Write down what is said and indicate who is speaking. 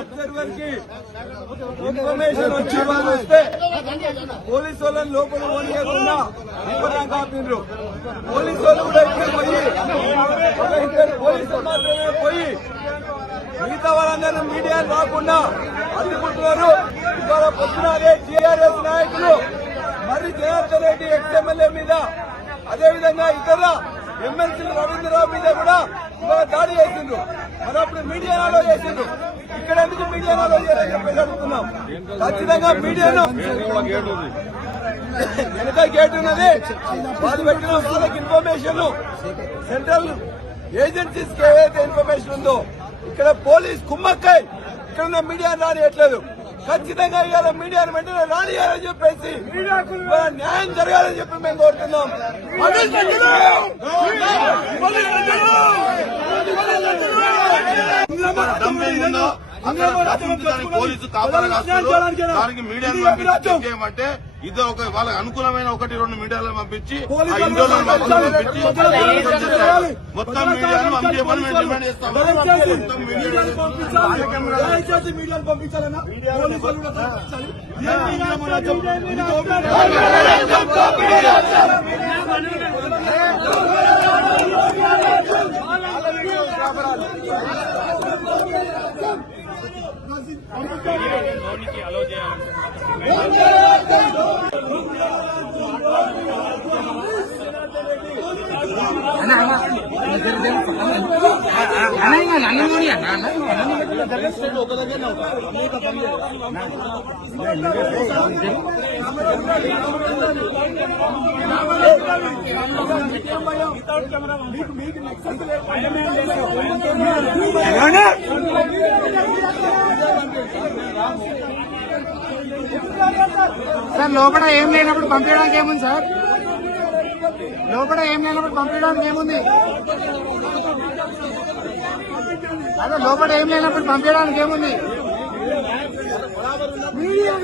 Speaker 1: అబ్జర్వర్కి information వచ్చి వాళ్ళు వస్తే పోలీసు వాళ్ళని లోపల ఓడియకుండా ఇవ్వడానికి ఆపిండ్రు పోలీసు వాళ్ళు కూడా ఇక్కడ పోయి ఒక ఇద్దరు పోలీసులు మాత్రమే పోయి మిగతా వాళ్ళందరూ మీడియా రాకుండా అందుకుంటున్నారు ఇవాళ పొద్దున అదే టీఆర్ఎస్ నాయకులు మరి జనార్దన్ రెడ్డి ఎక్స్ఎమ్మెల్యే మీద అదేవిధంగా ఇతర ఎమ్మెల్సీ రవీంద్రరావు మీద కూడా దాడి చేసిండ్రు. మరి అప్పుడు మీడియాలో చేసిండ్రు. ఇక్కడ ఎందుకు మీడియాలో చేయాలని చెప్పేసి అడుగుతున్నాం. ఖచ్చితంగా మీడియాను వెనక గేట్ ఉన్నది. వాళ్ళు పెట్టిన వాళ్ళకి ఇన్ఫర్మేషన్ సెంట్రల్ ఏజెన్సీస్కి ఏదైతే ఇన్ఫర్మేషన్ ఉందో ఇక్కడ పోలీస్ కుమ్మక్కై ఇక్కడ ఉన్న మీడియా రానియట్లేదు ఖచ్చితంగా ఇవాళ మీడియాను వెంటనే రానియాలని చెప్పేసి న్యాయం జరగాలని చెప్పి మేము కోరుతున్నాం.
Speaker 2: పోలీసు కాస్తున్నారు. దానికి మీడియాను పంపించి ఇద్దరు ఒక వాళ్ళకి అనుకూలమైన ఒకటి రెండు మీడియాలను పంపించి పంపించి. మొత్తం మీడియాను పంపించమని మేము డిమాండ్ చేస్తాం మొత్తం మీడియాను
Speaker 1: దయచేసి మీడియాను పంపించాలన్నా పోలీసులు కూడా పంపించాలి ఇదేం మీడియా మన చెప్పు.
Speaker 3: సార్ లోపల ఏం లేనప్పుడు పంపించడానికి ఏముంది సార్? లోపల ఏం లేనప్పుడు పంపించడానికి ఏముంది? అదే లోపల ఏం లేనప్పుడు పంపించడానికి ఏముంది?
Speaker 1: మీడియా